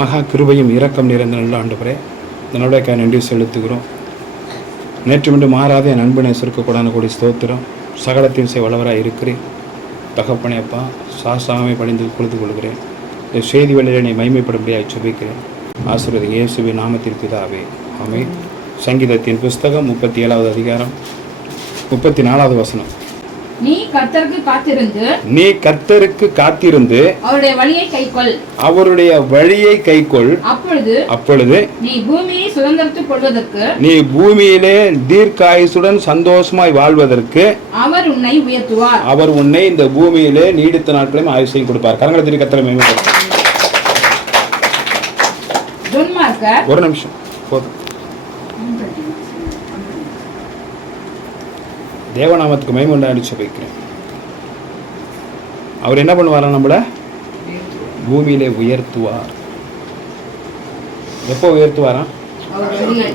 மகா கிருபையும் இரக்கம் நிறைந்த நல்ல ஆண்டவரே இந்த நடவடிக்கை நன்றி செலுத்துகிறோம். நேற்று மீண்டும் மாறாத என் அன்பனை சுருக்கக்கூடான கூடி ஸ்தோத்திரம். சகலத்தையும் செய்ய வளவராக இருக்கிறேன் தகப்பனையப்பா சாசாமை பணிந்து கொடுத்து கொள்கிறேன். இந்த செய்தி வழியில் என்னை மைமைப்படும்படியாக சுபிக்கிறேன் ஆசிரியர் இயேசுவின் நாமத்திற்குதாவே அமை சங்கீதத்தின் புஸ்தகம் முப்பத்தி ஏழாவது அதிகாரம் முப்பத்தி நாலாவது வசனம். நீ கர்த்தருக்கு காத்திருந்து நீ கர்த்தருக்கு காத்திருந்து அவருடைய வழியை கைக்கொள். அவருடைய வழியை கைக்கொள். அப்பொழுது அப்பொழுது நீ பூமியை சுதந்திரத்துக் கொள்வதற்கு நீ பூமியிலே தீர்க்காயுசுடன் சந்தோஷமாய் வாழ்வதற்கு அவர் உன்னை உயர்த்துவார். அவர் உன்னை இந்த பூமியிலே நீடித்த நாட்களையும் ஆயுசையும் கொடுப்பார். கரங்களை திரு கத்திர மேம்படுத்த ஒரு நிமிஷம். போதும். தேவநாமத்துக்கு மைமுண்டாடி வைக்கிறேன். அவர் என்ன பண்ணுவாரா நம்மள? பூமியிலே உயர்த்துவார். எப்போ உயர்த்துவாரா? அவர் வழியை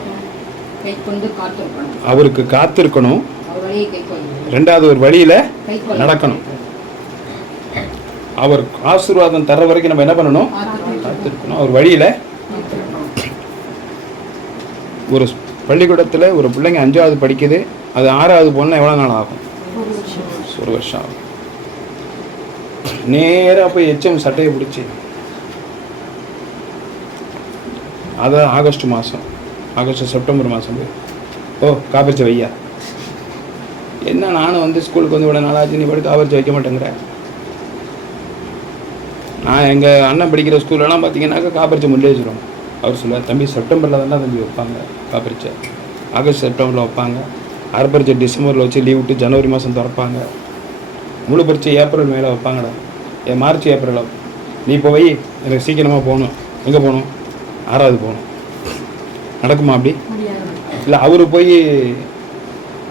கைக்கொண்டு காத்திருக்கணும். அவருக்கு காத்திருக்கணும். ரெண்டாவது ஒரு வழியில நடக்கணும். அவர் ஆசீர்வாதம் தர்ற வரைக்கும் நம்ம என்ன பண்ணணும். காத்திருக்கணும். அவர் வழியில ஒரு பள்ளிக்கூடத்தில் ஒரு பிள்ளைங்க அஞ்சாவது படிக்குது. அது ஆறாவது போனால் எவ்வளோ நாள் ஆகும்? ஒரு வருஷம் ஆகும். நேராக போய் எச்எம் சட்டையை பிடிச்சி. அதான் ஆகஸ்ட் மாதம் ஆகஸ்ட் செப்டம்பர் மாதம் போய். ஓ காப்பரிச்ச வையா? என்ன நானும் வந்து ஸ்கூலுக்கு வந்து இவ்வளோ நாளாச்சு நீ படி காப்பரிச்ச வைக்க மாட்டேங்கிற? நான் எங்கள் அண்ணன் படிக்கிற ஸ்கூல்லலாம் பார்த்தீங்கன்னாக்கா காப்பரிச்சை முன்னே வச்சுருவோம் அவர் சொல்லுவார் தம்பி செப்டம்பரில் தான் தம்பி வைப்பாங்க காப்பரிச்சை ஆகஸ்ட் செப்டம்பரில் வைப்பாங்க. அரைப்பரிச்சை டிசம்பரில் வச்சு லீவ் விட்டு ஜனவரி மாதம் திறப்பாங்க. முழு பரிச்சை ஏப்ரல் மேலே வைப்பாங்கடா. ஏன் மார்ச் ஏப்ரலில் நீ இப்போ வை. எனக்கு சீக்கிரமாக போகணும். எங்கே போகணும்? ஆறாவது போகணும். நடக்குமா அப்படி? இல்லை அவர் போய்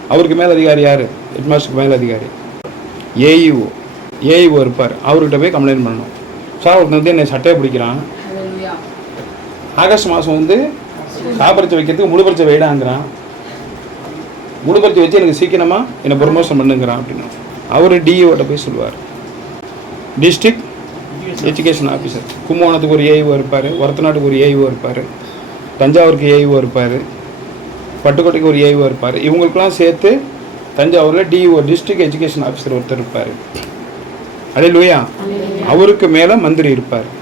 அவருக்கு மேல் அதிகாரி யார்? ஹெட்மாஸ்டருக்கு மேல் அதிகாரி. ஏஇஓ ஏஇஓ இருப்பார். அவர்கிட்ட போய் கம்ப்ளைண்ட் பண்ணணும். சார் ஒருத்தன் வந்து என்னை சட்டையை பிடிக்கிறான். ஆகஸ்ட் மாதம் வந்து காப்பரிச்சை வைக்கிறதுக்கு முழு பரிச்சை வைடாங்கிறான். பரிச்சை வச்சு எனக்கு சீக்கிரமாக என்னை ப்ரொமோஷன் பண்ணுங்கிறான் அப்படின்னா. அவர் டிஇஓட்ட போய் சொல்லுவார். டிஸ்ட்ரிக்ட் எஜுகேஷன் ஆஃபீஸர் கும்பகோணத்துக்கு ஒரு ஏஇஓ இருப்பார். ஒரத்தநாட்டுக்கு ஒரு ஏஇஓ இருப்பார். தஞ்சாவூருக்கு ஏஇஓ இருப்பார். பட்டுக்கோட்டைக்கு ஒரு ஏஇஓ இருப்பார். இவங்களுக்கெல்லாம் சேர்த்து தஞ்சாவூரில் டிஇஓ டிஸ்ட்ரிக்ட் எஜுகேஷன் ஆஃபீஸர் ஒருத்தர் இருப்பார். அடே லூயா அவருக்கு மேலே மந்திரி இருப்பார்.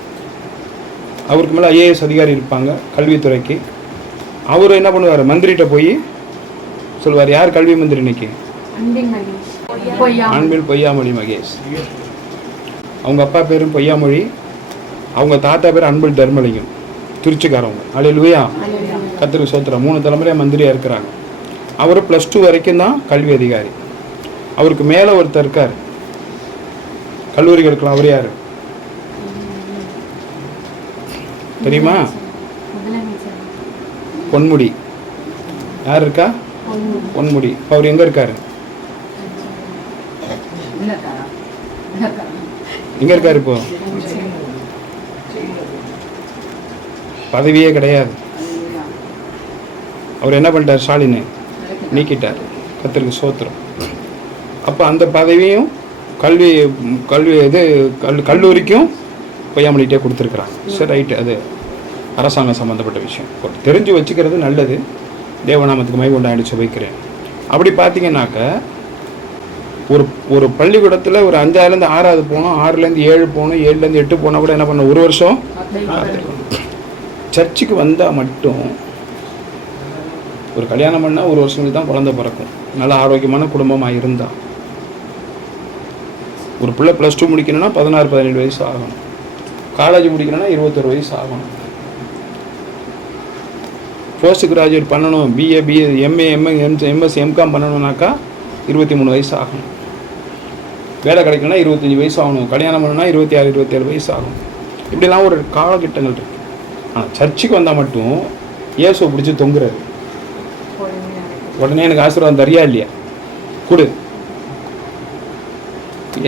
அவருக்கு மேலே ஐஏஎஸ் அதிகாரி இருப்பாங்க கல்வித்துறைக்கு. அவர் என்ன பண்ணுவார்? மந்திரிகிட்ட போய் சொல்லுவார் யார் கல்வி மந்திரி இன்னைக்கு? ஆண்பில் பொய்யாமொழி. மகேஷ். அவங்க அப்பா பேரும் பொய்யாமொழி அவங்க தாத்தா பேர் அன்பில் தர்மலிங்கம் திருச்சிக்காரவங்க. அலே லூயா கத்திரிக்கு சோத்திரம். மூணு தலைமுறையாக மந்திரியாக இருக்கிறாங்க. அவர் ப்ளஸ் டூ வரைக்கும் தான் கல்வி அதிகாரி. அவருக்கு மேலே ஒருத்தர் இருக்கார். கல்லூரிக்கு இருக்கலாம் அவர் யார்? தெரியுமா? பொன்முடி. யார் இருக்கா? பொன்முடி. இப்போ அவர் எங்கே இருக்காரு? எங்கே இருக்காரு இப்போ? பதவியே கிடையாது. அவர் என்ன பண்ணிட்டார்? ஸ்டாலின். நீக்கிட்டார். கத்திரிக்கு சோத்திரம். அப்போ அந்த பதவியும் கல்வி கல்வி இது கல் கல்லூரிக்கும் பொய்யாமலிகிட்டே கொடுத்துருக்குறாங்க. சரி ரைட்டு. அது அரசாங்கம் சம்மந்தப்பட்ட விஷயம். இப்போ தெரிஞ்சு வச்சுக்கிறது நல்லது. தேவநாமத்துக்கு மை கொண்டாடி வைக்கிறேன் அப்படி பார்த்தீங்கன்னாக்க ஒரு ஒரு பள்ளிக்கூடத்தில் ஒரு அஞ்சாவதுலேருந்து ஆறாவது போகணும் ஆறுலேருந்து ஏழு போகணும் ஏழுலேருந்து எட்டு போனால் கூட என்ன பண்ணணும் ஒரு வருஷம் சர்ச்சுக்கு வந்தால் மட்டும் ஒரு கல்யாணம் பண்ணால் ஒரு வருஷத்துக்கு தான் குழந்தை பிறக்கும். நல்ல ஆரோக்கியமான குடும்பமாக இருந்தா. ஒரு பிள்ளை ப்ளஸ் டூ முடிக்கணும்னா பதினாறு பதினேழு வயசு ஆகணும். காலேஜ் முடிக்கணும்னா இருபத்தொரு வயசு ஆகணும். போஸ்ட் கிராஜுவேட் பண்ணணும் BA BA MA MA M MS M Com பண்ணணும்னாக்கா இருபத்தி மூணு வயசு ஆகும். வேலை கிடைக்கணும்னா இருபத்தஞ்சி வயசு ஆகணும். கல்யாணம் பண்ணணும்னா இருபத்தி ஆறு இருபத்தேழு வயசு ஆகும். இப்படிலாம் ஒரு காலகட்டங்கள் இருக்குது ஆனால் சர்ச்சுக்கு வந்தால் மட்டும் இயேசுவை பிடிச்சி தொங்குறாரு. உடனே எனக்கு ஆசீர்வாதம் தரியா இல்லையா? கொடு.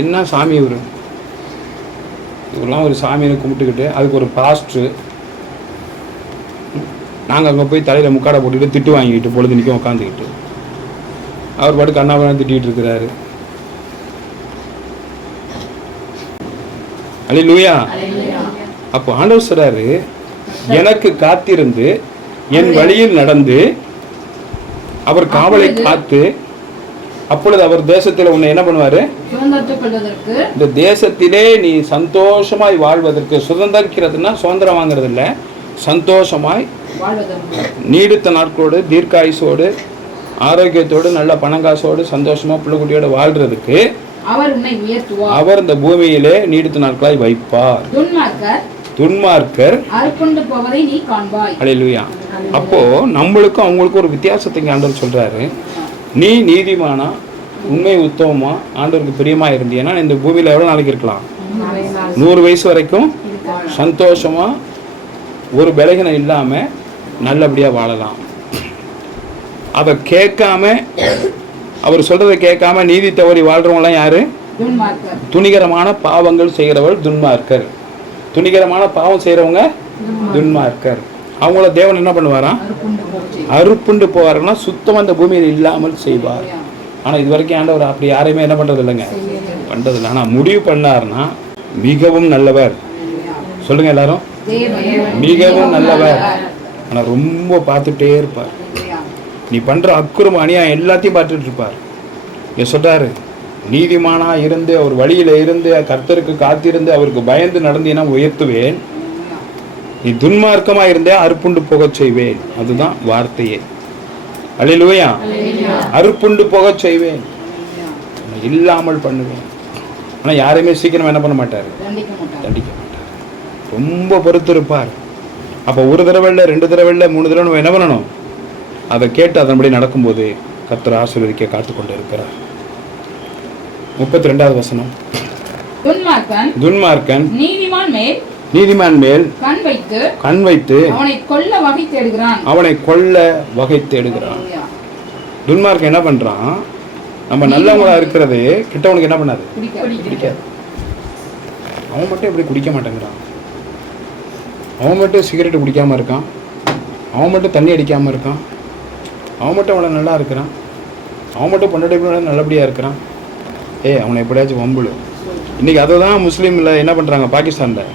என்ன சாமி இவர்? இவரெல்லாம் ஒரு சாமியை கும்பிட்டுக்கிட்டு அதுக்கு ஒரு பாஸ்ட்ரு நாங்கள் அங்கே போய் தலையில் முக்காடை போட்டுக்கிட்டு திட்டு வாங்கிக்கிட்டு பொழுது நிற்கும் உட்காந்துக்கிட்டு அவர் பாட்டு கண்ணாபுரம் திட்டிகிட்டு இருக்கிறாரு. அலி லூயா அப்போ ஆண்டவர் சொல்றாரு எனக்கு காத்திருந்து என் வழியில் நடந்து அவர் காவலை காத்து அப்பொழுது அவர் தேசத்தில் உன்னை என்ன பண்ணுவாரு? இந்த தேசத்திலே நீ சந்தோஷமாய் வாழ்வதற்கு சுதந்திரிக்கிறதுனா சுதந்திரம் வாங்குறது இல்ல சந்தோஷமாய் நீடித்த நாட்களோடு தீர்க்காயுசோடு ஆரோக்கியத்தோடு நல்ல பணங்காசோடு சந்தோஷமா பிள்ளைக்குட்டியோடு வாழ்றதுக்கு அவர் இந்த பூமியிலே நீடித்த நாட்களாய் வைப்பார். துன்மார்க்கர் அலையிலுயா அப்போ நம்மளுக்கும் அவங்களுக்கும் ஒரு வித்தியாசத்தை ஆண்டவர் சொல்றாரு. நீ நீதிமானா உண்மை உத்தமமா ஆண்டவருக்கு பிரியமா இருந்தீன்னா இந்த பூமியில எவ்வளவு நாளைக்கு இருக்கலாம்? நூறு வயசு வரைக்கும் சந்தோஷமா ஒரு பலகீனம் இல்லாம நல்லபடியா வாழலாம். அதை கேட்காம அவர் சொல்றதை கேட்காம நீதி தவறி வாழ்றவங்களாம் யாரு? துணிகரமான பாவங்கள் செய்கிறவர் துன்மார்க்கர். துணிகரமான பாவம் செய்கிறவங்க துன்மார்க்கர். அவங்கள தேவன் என்ன பண்ணுவாராம் அறுப்புண்டு போவாருன்னா சுத்தம் அந்த பூமியில் இல்லாமல் செய்வார். ஆனால் இது வரைக்கும் ஆண்டவர் அப்படி யாரையுமே என்ன பண்ணுறது இல்லைங்க பண்ணுறது இல்லை ஆனால் முடிவு பண்ணாருன்னா மிகவும் நல்லவர். சொல்லுங்க எல்லாரும். தேவன். மிகவும் நல்லவர் ஆனால் ரொம்ப பார்த்துட்டே இருப்பார். நீ பண்ற அக்குறம் அநியாயம் எல்லாத்தையும் பார்த்துட்டு இருப்பார். இங்க சொல்றாரு நீதிமானா இருந்து அவர் வழியில இருந்து கர்த்தருக்கு காத்திருந்து அவருக்கு பயந்து நடந்தீன்னா உயர்த்துவேன். நீ துன்மார்க்கமா இருந்தே அறுப்புண்டு போகச் செய்வேன். அதுதான் வார்த்தையே. அல்லேலூயா. அறுப்புண்டு போகச் செய்வேன். இல்லாமல் பண்ணுவேன். ஆனா யாரையுமே சீக்கிரம் என்ன பண்ண மாட்டாரு? தண்டிக்க மாட்டார். தண்டிக்க மாட்டார். ரொம்ப பொறுத்து இருப்பார் அப்போ ஒரு தடவை இல்லை ரெண்டு தடவை இல்லை மூணு தடவை நம்ம என்ன பண்ணணும்? அதை கேட்டு அதன்படி நடக்கும்போது கர்த்தர் ஆசீர்வதிக்க காத்து கொண்டு இருக்கிறார் முப்பத்தி ரெண்டாவது வசனம். துன்மார்க்கன் துன்மார்க்கன் நீதிமான் மேல் நீதிமான் மேல் கண் வைத்து கண் வைத்து அவனை கொல்ல வகை தேடுகிறான். அவனை கொல்ல வகை தேடுகிறான். துன்மார்க்கன் என்ன பண்றான்? நம்ம நல்லவங்களா இருக்கிறது கிட்டவனுக்கு என்ன பண்ணாது? பிடிக்க பிடிக்காது அவன் மட்டும் எப்படி குடிக்க மாட்டேங்கிறான்? அவன் மட்டும் சிகரெட் பிடிக்காமல் இருக்கான். அவன் மட்டும் தண்ணி அடிக்காமல் இருக்கான். அவன் மட்டும் அவ்வளோ நல்லா இருக்கிறான். அவன் மட்டும் பொண்டாட்டி நல்லபடியாக இருக்கிறான். ஏய் அவனை எப்படியாச்சும் வம்புழு இன்றைக்கி அதை தான் முஸ்லீமில் என்ன பண்ணுறாங்க பாகிஸ்தானில்.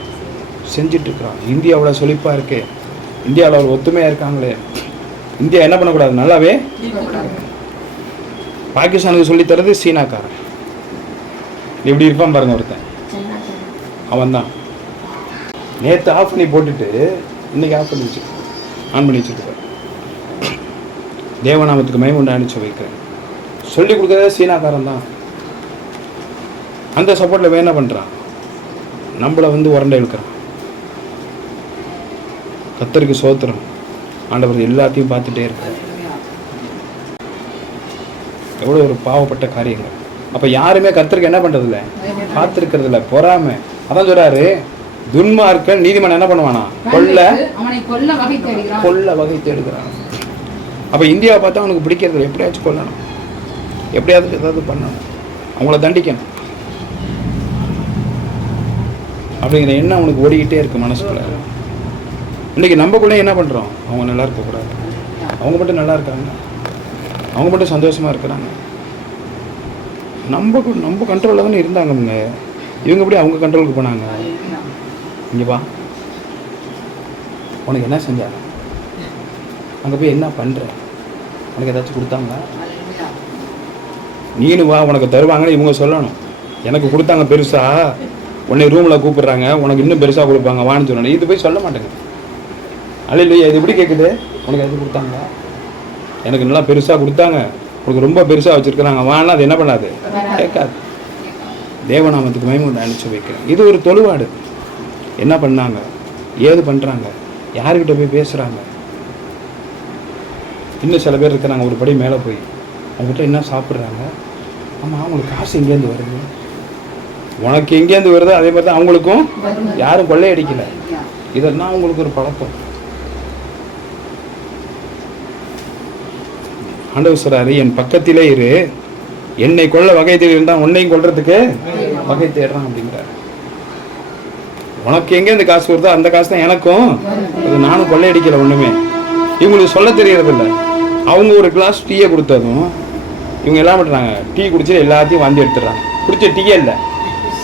செஞ்சுட்டு இந்தியா அவ்வளோ செழிப்பா இருக்கு. இந்தியாவில் ஒரு ஒத்துமையாக இருக்காங்களே. இந்தியா என்ன பண்ணக்கூடாது? நல்லாவே? பாகிஸ்தானுக்கு சொல்லித்தரது சீனாக்காரன். எப்படி இருப்பான் பாருங்க ஒருத்தன். அவன் தான் நேற்று ஆஃப் பண்ணி போட்டுட்டு இன்னைக்கு ஆஃப் பண்ணி வச்சுருக்கேன். ஆன் பண்ணி வச்சுருக்கேன். தேவநாமத்துக்கு மைமுண்டை அனுப்பிச்சு வைக்கிறேன். சொல்லி கொடுக்கறதே சீனாக்காரன் தான். அந்த சப்போர்ட்டில் வேணா பண்ணுறான் நம்மளை வந்து உரண்டை இழுக்கிறான். கத்தருக்கு சோத்திரம். ஆண்டவர் எல்லாத்தையும் பார்த்துட்டே இருக்கார். எவ்வளோ ஒரு பாவப்பட்ட காரியங்கள். அப்போ யாருமே கத்தருக்கு என்ன பண்ணுறதில்ல இல்லை பார்த்துருக்கிறது இல்லை அதான் சொல்றாரு துன்மார்க்கன் நீதிமன்றம் என்ன பண்ணுவானா? கொல்ல. கொல்ல வகை தேடுகிறான். அப்போ இந்தியாவை பார்த்தா அவனுக்கு பிடிக்கிறது. எப்படியாச்சும் கொல்லணும். எப்படியாவது ஏதாவது பண்ணணும். அவங்கள தண்டிக்கணும். அப்படிங்கிற எண்ணம் அவனுக்கு ஓடிக்கிட்டே இருக்கு மனசுக்குள்ள. இன்னைக்கு நம்மக்குள்ளே என்ன பண்ணுறோம் அவங்க நல்லா இருக்கக்கூடாது அவங்க மட்டும் நல்லா இருக்காங்க. அவங்க மட்டும் சந்தோஷமா இருக்கிறாங்க. நம்ம நம்ம கண்ட்ரோலில் தானே இருந்தாங்க இவங்க. எப்படி அவங்க கண்ட்ரோலுக்கு போனாங்க? இங்கே வா. உனக்கு என்ன செஞ்சாங்க அங்கே போய் என்ன பண்ணுற உனக்கு ஏதாச்சும் கொடுத்தாங்களா? நீனு வா உனக்கு தருவாங்கன்னு இவங்க சொல்லணும். எனக்கு கொடுத்தாங்க பெருசாக உன்னை ரூமில் கூப்பிட்றாங்க. உனக்கு இன்னும் பெருசாக கொடுப்பாங்க. வான்னு சொல்லணும் இது போய் சொல்ல மாட்டேங்க. அல்ல இல்லையா இது எப்படி கேட்குது உனக்கு எது கொடுத்தாங்க எனக்கு நல்லா பெருசாக கொடுத்தாங்க. உனக்கு ரொம்ப பெருசாக வச்சுருக்குறாங்க. வான்னா அது என்ன பண்ணாது? கேட்காது. தேவநாமத்துக்கு மயமும் அனுப்பிச்சு வைக்கிறேன் இது ஒரு தொழுவாடு. என்ன பண்ணாங்க? ஏது பண்ணுறாங்க யாருக்கிட்ட போய் பேசுகிறாங்க இன்னும் சில பேர் இருக்கிறாங்க. ஒரு படி மேலே போய். அவங்ககிட்ட என்ன சாப்பிட்றாங்க? ஆமாம் அவங்களுக்கு காசு எங்கேருந்து வருது? உனக்கு எங்கேருந்து வருதோ அதே மாதிரி தான் அவங்களுக்கும். யாரும் கொள்ளையடிக்கல. இதெல்லாம் அவங்களுக்கு ஒரு பழக்கம். ஆண்டவர் சொல்றாரு என் பக்கத்திலே இரு. என்னை கொல்ல வகை தேடிருந்தான் உன்னையும் கொல்றதுக்கு வகை தேடுறான் அப்படிங்கிறாரு. உனக்கு எங்கே இந்த காசு வருதோ அந்த காசு தான் எனக்கும். அது நானும் கொள்ளையடிக்கல ஒன்றுமே இவங்களுக்கு சொல்ல தெரியறதில்ல. அவங்க ஒரு கிளாஸ் டீயை கொடுத்ததும் இவங்க எல்லாம் பண்ணுறாங்க டீ குடிச்சு எல்லாத்தையும் வாந்தி எடுத்துடுறாங்க. குடிச்ச டீயே இல்லை.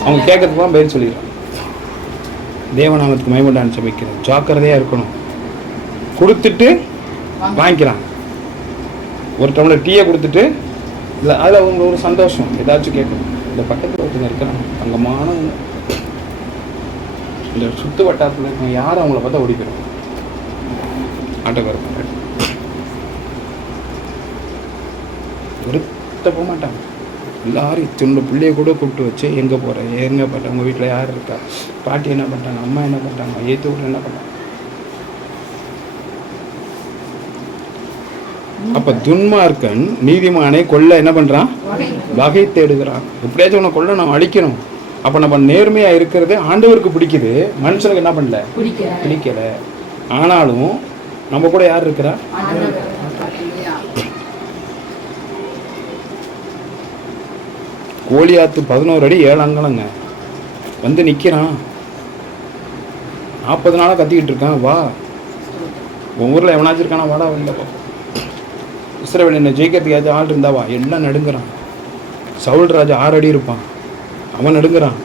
அவங்க கேட்கறதுக்குலாம் பதில் சொல்லிடுறாங்க. தேவநாமத்துக்கு மைமண்டான்னு சமைக்கிறேன் ஜாக்கிரதையாக இருக்கணும். கொடுத்துட்டு வாங்கிக்கிறான். ஒரு டம்ளர் டீயை கொடுத்துட்டு இல்லை அதில் அவங்க ஒரு சந்தோஷம். ஏதாச்சும் கேட்கணும். இந்த பக்கத்தில் ஒருத்தங்க இருக்கிறாங்க தங்கமானவங்க இந்த சுத்து வட்டாரத்தில் இருக்கவங்க யாரும் அவங்கள பார்த்தா ஓடி போயிடும் ஆட்டோக்காரங்க வெறுத்த போக மாட்டாங்க. எல்லாரும் சின்ன பிள்ளைய கூட கூப்பிட்டு வச்சு எங்கே போகிற எங்கே பண்ணுற உங்கள் வீட்டில் யார் இருக்கா? பாட்டி என்ன பண்ணுறாங்க அம்மா என்ன பண்ணுறாங்க ஏத்து வீட்டில் என்ன பண்ணுறாங்க அப்போ துன்மார்க்கன் நீதிமானை கொல்ல என்ன பண்ணுறான் வகை தேடுகிறான். எப்படியாச்சும் உன்னை கொல்ல நம்ம அழிக்கணும். அப்போ நம்ம நேர்மையாக இருக்கிறது ஆண்டவருக்கு பிடிக்குது. மனுஷனுக்கு என்ன பண்ணல? பிடிக்கல. ஆனாலும் நம்ம கூட யார் இருக்கிறா? கோலியாத்து பதினோரு அடி ஏழு அங்கலங்க. வந்து நிற்கிறான் நாற்பது நாளாக கத்திக்கிட்டு இருக்கான். வா. உன் ஊரில் எவனாச்சும் இருக்கானா? வாடா வெளில போ. இஸ்ரவேல் என்ன ஜெயிக்கிறதுக்கு ஏதாச்சும் ஆள் இருந்தா வா. எல்லாம் நடுங்குறான். சவுல் ராஜா ஆறு அடி இருப்பான். அவன் நடுங்குறான்.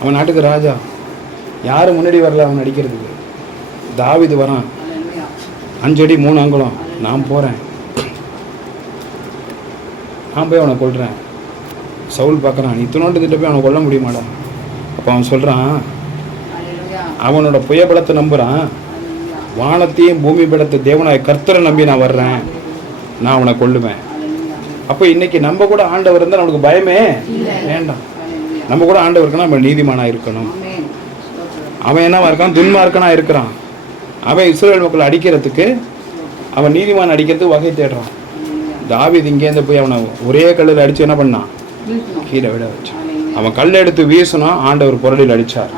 அவன் நாட்டுக்கு ராஜா. யாரும் முன்னாடி வரல அவன் அடிக்கிறதுக்கு? தாவிது வரான். அஞ்சடி மூணு அங்குலம். நான் போகிறேன் நான் போய் அவனை கொல்றேன். சவுல் பார்க்குறான். இத்தனோட்டு திட்ட போய் அவனை கொல்ல முடியுமாடா? அப்போ அவன் சொல்கிறான் அவனோட புயபலத்தை நம்புகிறான் வானத்தையும் பூமி படத்தை தேவனாய் கர்த்தரை நம்பி நான் வர்றேன். நான் அவனை கொல்லுவேன். அப்போ இன்னைக்கு நம்ம கூட ஆண்டவர் இருந்தால் நமக்கு பயமே? வேண்டாம். நம்ம கூட ஆண்டவருக்குன்னா நம்ம நீதிமானா இருக்கணும். அவன் என்னவா இருக்கான்? துன்மார்க்கனா இருக்கிறான். அவன் இஸ்ரேல் மக்களை அடிக்கிறதுக்கு அவன் நீதிமான் அடிக்கிறதுக்கு வகை தேடுறான். தாவீது இங்கேருந்து போய் அவனை ஒரே கல்லில் அடிச்சு என்ன பண்ணான் கீழே விட வச்சான் அவன் கல் எடுத்து வீசினா ஆண்டவர் புரளில் அடிச்சார்.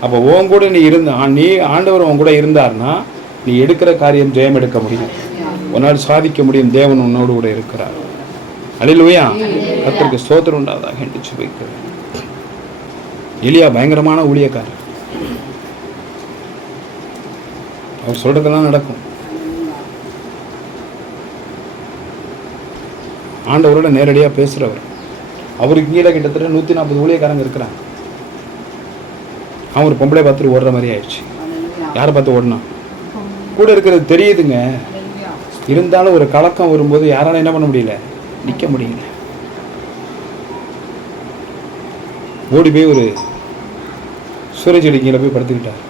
அப்போ உன் கூட நீ இருந்த ஆ- நீ ஆண்டவர் உன் கூட இருந்தார்னா நீ எடுக்கிற காரியம் ஜெயம் எடுக்க முடியும். உன்னால் சாதிக்க முடியும். தேவன் உன்னோடு கூட இருக்கிறார். அழிலுவையா கத்திற்கு சோதரம் உண்டாதாக என்று சுபிக்கிறேன் எலியா பயங்கரமான ஊழியக்காரர். அவர் சொல்றதெல்லாம் நடக்கும். ஆண்டவரோட நேரடியாக பேசுகிறவர் அவருக்கு கீழே கிட்டத்தட்ட நூற்றி நாற்பது ஊழியக்காரங்க இருக்கிறாங்க. அவன் ஒரு பொம்பளை பார்த்துட்டு ஓடுற மாதிரி ஆயிடுச்சு. யாரை பார்த்து ஓடினான் கூட இருக்கிறது தெரியுதுங்க. இருந்தாலும் ஒரு கலக்கம் வரும்போது யாரால என்ன பண்ண முடியல? நிற்க முடியல. ஓடி போய் ஒரு சூரிய செடி கீழே போய் படுத்துக்கிட்டார்.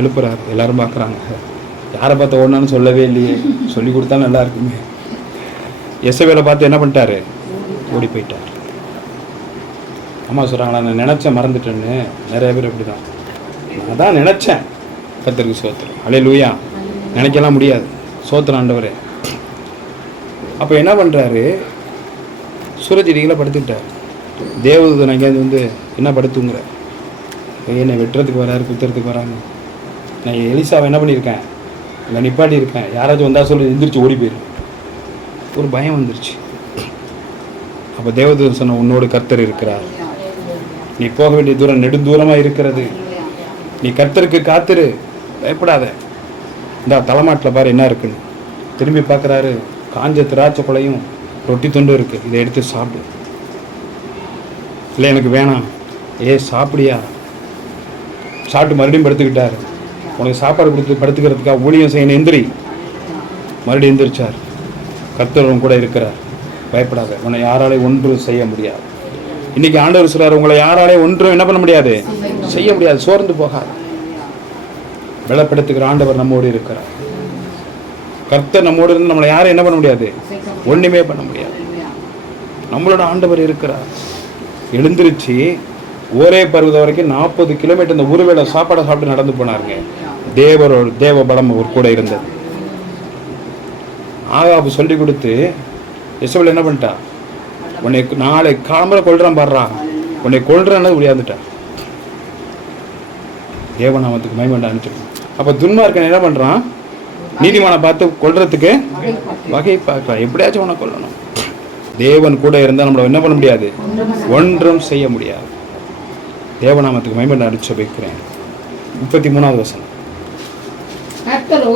எழுப்புறார். எல்லாரும் பார்க்குறாங்க. யாரை பார்த்து ஓடனான்னு சொல்லவே இல்லையே. சொல்லி கொடுத்தா நல்லா இருக்குமே. எசவேலை பார்த்து என்ன பண்ணிட்டாரு? ஓடி போயிட்டார். அம்மா சொல்கிறாங்களா நான் நினச்சேன் மறந்துட்டேன்னு. நிறைய பேர் இப்படி தான் நான் தான் நினச்சேன். கத்திரிக்கு சோத்திரம் அலே லூயா நினைக்கலாம் முடியாது. சோத்திர ஆண்டவர். அப்போ என்ன பண்ணுறாரு சூரஜடிகளை படுத்துக்கிட்டார். தேவதூதன் அங்கேருந்து வந்து என்ன படுத்துங்கிற என்னை வெட்டுறதுக்கு வராரு குத்துறதுக்கு வராங்க. நான் எலிசாவை என்ன பண்ணியிருக்கேன்? இல்லை நிப்பாட்டி இருக்கேன் யாராச்சும் வந்தால் சொல்லி எந்திரிச்சு ஓடி போயிரு. ஒரு பயம் வந்துருச்சு. அப்போ தேவதூதன் சொன்ன உன்னோடு கர்த்தர் இருக்கிறார். நீ போக வேண்டிய தூரம் நெடுந்தூரமாக இருக்கிறது. நீ கர்த்தருக்கு காத்திரு. பயப்படாத. இந்த தலைமாட்டில் பாரு என்ன இருக்குன்னு. திரும்பி பார்க்குறாரு காஞ்ச திராட்சை கொலையும் ரொட்டி துண்டும் இருக்குது இதை எடுத்து சாப்பிடு. இல்லை எனக்கு வேணாம். ஏ சாப்பிடியா? சாப்பிட்டு மறுபடியும் படுத்துக்கிட்டார். உனக்கு சாப்பாடு கொடுத்து படுத்துக்கிறதுக்காக ஊழியம் செய்யணும் எந்திரி. மறுபடியும் எந்திரிச்சார். கர்த்தரும் கூட இருக்கிறார். பயப்படாத உன்னை யாராலே ஒன்றும் செய்ய முடியாது. இன்னைக்கு ஆண்டவர் சொல்றாரு உங்களை யாராலே ஒன்றும் என்ன பண்ண முடியாது? செய்ய முடியாது. சோர்ந்து போகாது. பலப்படுத்துகிற ஆண்டவர் நம்மோடு இருக்கிறார். கர்த்தர் நம்மோடு இருந்து நம்மளை யாரும் என்ன பண்ண முடியாது? ஒண்ணுமே பண்ண முடியாது. நம்மளோட ஆண்டவர் இருக்கிறார். எழுந்திருச்சு ஒரே பருவதம் வரைக்கும் நாற்பது கிலோமீட்டர் இந்த ஒருவேளை சாப்பாடை சாப்பிட்டு நடந்து போனாருங்க. தேவரோட தேவ பலம் ஒரு கூட இருந்தது. ஆகாபு சொல்லி கொடுத்து இசபல் என்ன பண்ணிட்டா? உன்னை நாளை காலம்பரை கொள்றான் பாடுறா உன்னை கொள்றன்னு உடையாந்துட்டா தேவநாமத்துக்கு மைமண்ட அனுப்பிச்சிருக்கோம் அப்போ துன்மார்க்கன் என்ன பண்றான்? நீதிமானை பார்த்து கொல்றதுக்கு வகை பார்க்கலாம் எப்படியாச்சும் உன்னை கொல்லணும். தேவன் கூட இருந்தால் நம்மளை என்ன பண்ண முடியாது? ஒன்றும் செய்ய முடியாது. தேவநாமத்துக்கு மைமண்ட அடிச்சு வைக்கிறேன். முப்பத்தி மூணாவது வசனம். கர்த்தரோ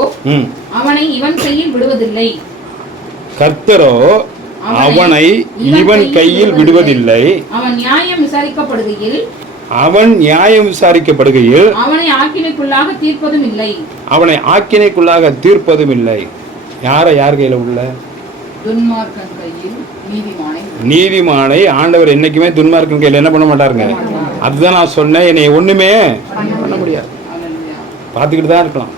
அவனை இவன் கையில் விடுவதில்லை. கர்த்தரோ அவனை இவன் கையில் விடுவதில்லை. அவன் நியாயம் விசாரிக்கப்படுகையில் அவன் நியாயம் விசாரிக்கப்படுகையில் அவனை ஆக்கினைக்குள்ளாக தீர்ப்பதும் இல்லை. அவனை ஆக்கினைக்குள்ளாக தீர்ப்பதும் இல்லை. யாரை யார் கையில உள்ள? துன்மார்க்கன் கையில் நீதிமானை. ஆண்டவர் என்னைக்குமே துன்மார்க்கன் கையில் என்ன பண்ண மாட்டாருங்க? அதுதான் நான் சொன்னேன் என்னை ஒண்ணுமே பண்ண முடியாது. பார்த்துக்கிட்டு தான் இருக்கலாம்.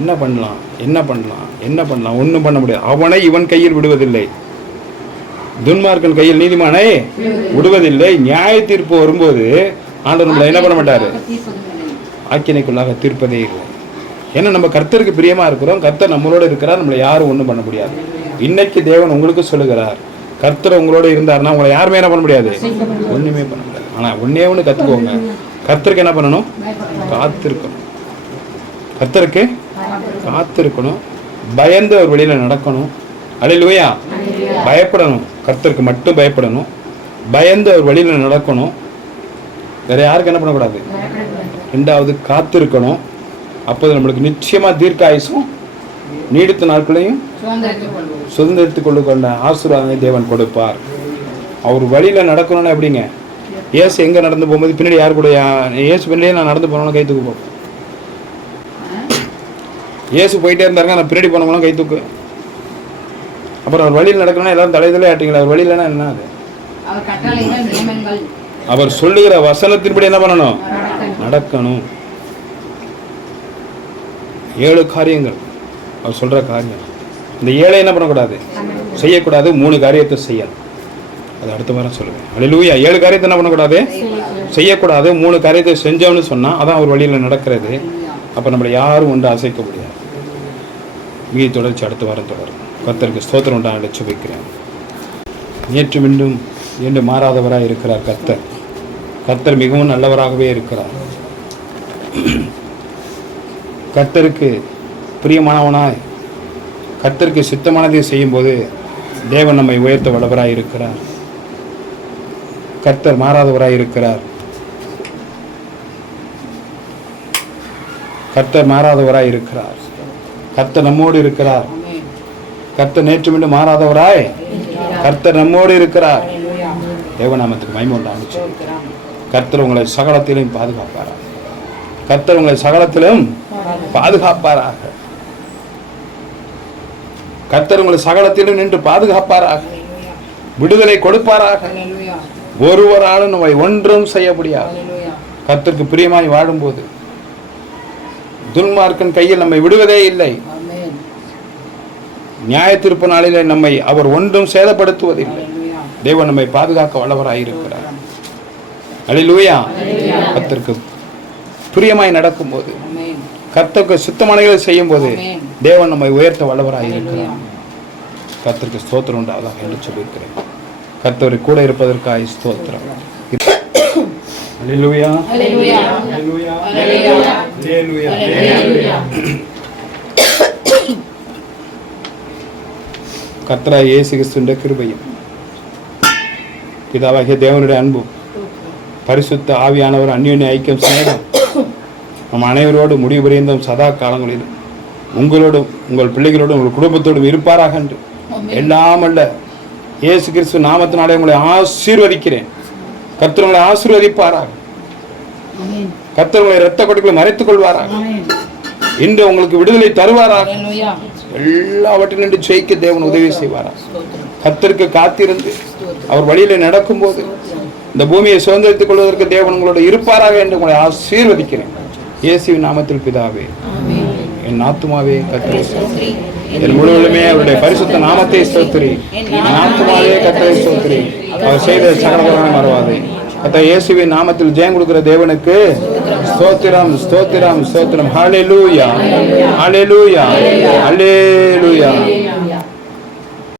என்ன பண்ணலாம்? என்ன பண்ணலாம்? என்ன பண்ணலாம்? ஒன்றும் பண்ண முடியாது. அவனை இவன் கையில் விடுவதில்லை. துன்மார்க்கன் கையில் நீதிமானை விடுவதில்லை. நியாய தீர்ப்பு வரும்போது ஆண்டவர் நம்மளை என்ன பண்ண மாட்டாரு? தீர்ப்பதும் ஆக்கினைக்குள்ளாக தீர்ப்பதே இல்லை. ஏன்னா நம்ம கர்த்தருக்கு பிரியமா இருக்கிறோம். கர்த்தர் நம்மளோட இருக்கிறார். நம்மளை யாரும் ஒன்றும் பண்ண முடியாது. இன்னைக்கு தேவன் உங்களுக்கு சொல்லுகிறார். கர்த்தர் உங்களோட இருந்தாருன்னா உங்களை யாருமே என்ன பண்ண முடியாது? ஒண்ணுமே பண்ண முடியாது. ஆனா ஒன்னே ஒன்று கத்துக்கோங்க. கர்த்தருக்கு என்ன பண்ணணும்? காத்திருக்கணும். கர்த்தருக்கு காத்திருக்கணும். பயந்து அவர் வெளியில நடக்கணும். அலையிலுவையா பயப்படணும். கர்த்தருக்கு மட்டும் பயப்படணும். பயந்து அவர் வழியில் நடக்கணும். வேற யாருக்கு என்ன பண்ணக்கூடாது? ரெண்டாவது காத்திருக்கணும். அப்போது நம்மளுக்கு நிச்சயமாக தீர்க்க ஆயுசும் நீடித்த நாட்களையும் சுதந்திரித்துக் கொண்டு கொண்ட ஆசீர்வாதத்தை தேவன் கொடுப்பார். அவர் வழியில் நடக்கணும்னா எப்படிங்க? இயேசு எங்கே நடந்து போகும்போது பின்னாடி யார் கூட ஏசு இயேசு பின்னாடியே நான் நடந்து போனோம்னா கை தூக்கு பார்ப்போம் இயேசு போயிட்டே இருந்தாருங்க நான் பின்னாடி போனவங்களாம் கை தூக்கு. அப்புறம் அவர் வழியில் நடக்கணும்னா எல்லாரும் தலைதலே ஆட்டிங்களா அவர் வழியிலனா என்ன அது? அவர் சொல்லுகிற வசனத்தின்படி என்ன பண்ணணும்? நடக்கணும். ஏழு காரியங்கள். அவர் சொல்ற காரியம் இந்த ஏழை என்ன பண்ணக்கூடாது? செய்யக்கூடாது. மூணு காரியத்தை செய்யணும். அது அடுத்த வாரம் சொல்லுவேன். அழிலூயா ஏழு காரியத்தை என்ன பண்ணக்கூடாது? செய்யக்கூடாது. மூணு காரியத்தை செஞ்சோம்னு சொன்னா அதான் அவர் வழியில் நடக்கிறது. அப்போ நம்மளை யாரும் ஒன்று அசைக்க முடியாது. மீதி தொடர்ச்சி அடுத்த வாரம் தொடரும். கர்த்தருக்கு ஸ்தோத்திரம் நான் அழைச்சி வைக்கிறேன் நேற்று மீண்டும் என்று மாறாதவராக இருக்கிறார் கர்த்தர். கர்த்தர் மிகவும் நல்லவராகவே இருக்கிறார். கர்த்தருக்கு பிரியமானவனாய் கர்த்தருக்கு சித்தமானதை செய்யும்போது தேவன் நம்மை உயர்த்த வல்லவராக இருக்கிறார். கர்த்தர் மாறாதவராய் இருக்கிறார். கர்த்தர் மாறாதவராய் இருக்கிறார். கர்த்தர் நம்மோடு இருக்கிறார். கர்த்தர் நேற்று மீண்டும் மாறாதவராய் கர்த்தர் நம்மோடு இருக்கிறார். தேவநாமத்துக்கு மகிமை உண்டாச்சு கர்த்தர் உங்களை சகலத்திலும் பாதுகாப்பாராக கர்த்தர் உங்களை சகலத்திலும் பாதுகாப்பாராக. கர்த்தர் உங்களை சகலத்திலும் நின்று பாதுகாப்பாராக. விடுதலை கொடுப்பாராக. ஒருவராலும் நம்மை ஒன்றும் செய்ய முடியாது கர்த்தருக்கு பிரியமாய் வாழும்போது துன்மார்க்கன் கையில் நம்மை விடுவதே இல்லை. நியாய தீர்ப்பு நாளிலே நம்மை அவர் ஒன்றும் சேதப்படுத்துவதில்லை. தேவன் நம்மை பாதுகாக்க வல்லவராயிருக்கிறார். அலிலூயா கர்த்தருக்கு பிரியமாய் நடக்கும்போது கர்த்தருக்கு சுத்தமானகளை செய்யும் போது தேவன் நம்மை உயர்த்த வல்லவராயிருக்கிறார். கர்த்தருக்கு ஸ்தோத்திரம் உண்டாவதாக என்று சொல்லியிருக்கிறேன். கர்த்தரை கூட இருப்பதற்காக ஸ்தோத்திரம். அல்லேலூயா இயேசு கிறிஸ்துவின் கிருபையும் பிதாவாகிய தேவனுடைய அன்பும் பரிசுத்த ஆவியானவர் அந்யோன்ய ஐக்கியம் சிநேகம் நம் அனைவரோடு முடிவு புரிந்தும் சதா காலங்களிலும் உங்களோடும் உங்கள் பிள்ளைகளோடும் உங்கள் குடும்பத்தோடும் இருப்பாராக என்று எல்லாம் அல்ல இயேசு கிறிஸ்து நாமத்தினாலே உங்களை ஆசீர்வதிக்கிறேன். கர்த்தர் உங்களை ஆசீர்வதிப்பாராக. கர்த்தர் உங்களை இரத்த கொடிகளை மறைத்துக் கொள்வாராக. இன்று உங்களுக்கு விடுதலை தருவாராக. எல்லாவற்றிலும் ஜெயிக்க தேவன் உதவி செய்வாரா கத்திற்கு காத்திருந்து அவர் வழியில் நடக்கும்போது இந்த பூமியை சுதந்திரத்துக் கொள்வதற்கு தேவன் உங்களோட இருப்பாராக என்று உங்களை ஆசீர்வதிக்கிறேன். இயேசுவின் நாமத்தில் பிதாவே என் ஆத்துமாவே கத்திரை என் முழுவதுமே அவருடைய பரிசுத்த நாமத்தை சோத்திரி என் ஆத்துமாவே கத்திரை சோத்திரி அவர் செய்த சகலபுரான மறவாதே கத்த இயேசுவின் நாமத்தில் ஜெயம் கொடுக்கிற தேவனுக்கு ஸ்தோத்திரம் ஸ்தோத்திரம் ஸ்தோத்திரம் ஹalleluya ஹalleluya ஹalleluya